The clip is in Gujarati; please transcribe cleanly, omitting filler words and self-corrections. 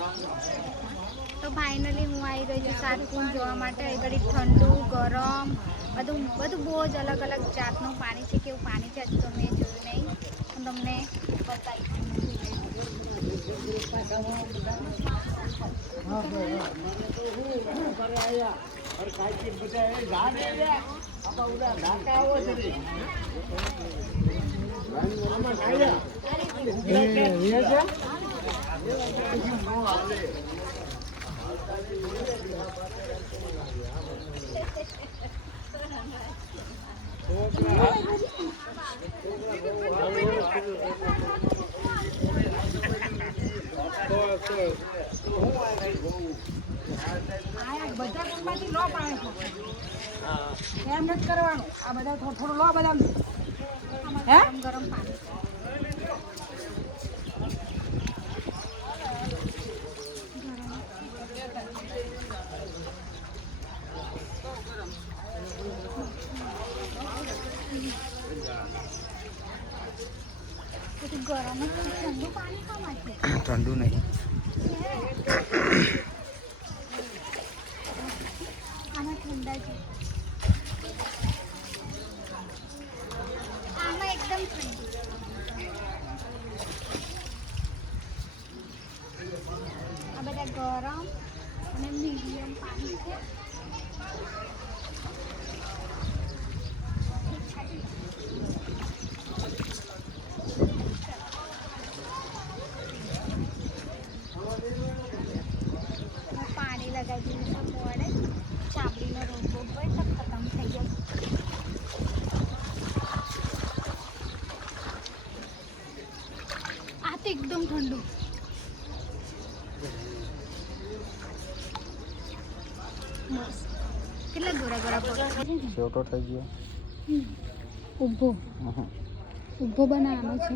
તો ફાઇનલી હું આવી ગઈ છું સાતપુર જોવા માટે. અહીં ઘડી ઠંડુ ગરમ બધું બહુ જ અલગ અલગ જાતનું પાણી છે. કેવું પાણી છે હજુ તો મેં જોયું નહીં, હું તમને બતાવીશ. બધા રૂમમાંથી લો પાણી એમ નથી કરવાનું. આ બધા થોડું લો બધા ગરમ પાણી ગરમ ઠંડુ પાણી ખાવાથી ઠંડુ નહીં. આમાં ઠંડા છે, આમાં એકદમ ઠંડુ. આ બધા ગરમ અને મીડિયમ પાણી છે. પાણી લગાવી દીધું છે મોડે. ચામડીનો રોગ હોય તો ખતમ થઈ જાય. આ તો એકદમ ઠંડુ. કેટલા ગોરા ગોરા પગ છોટો થઈ ગયો. ઊભો બનાવવાનો છે.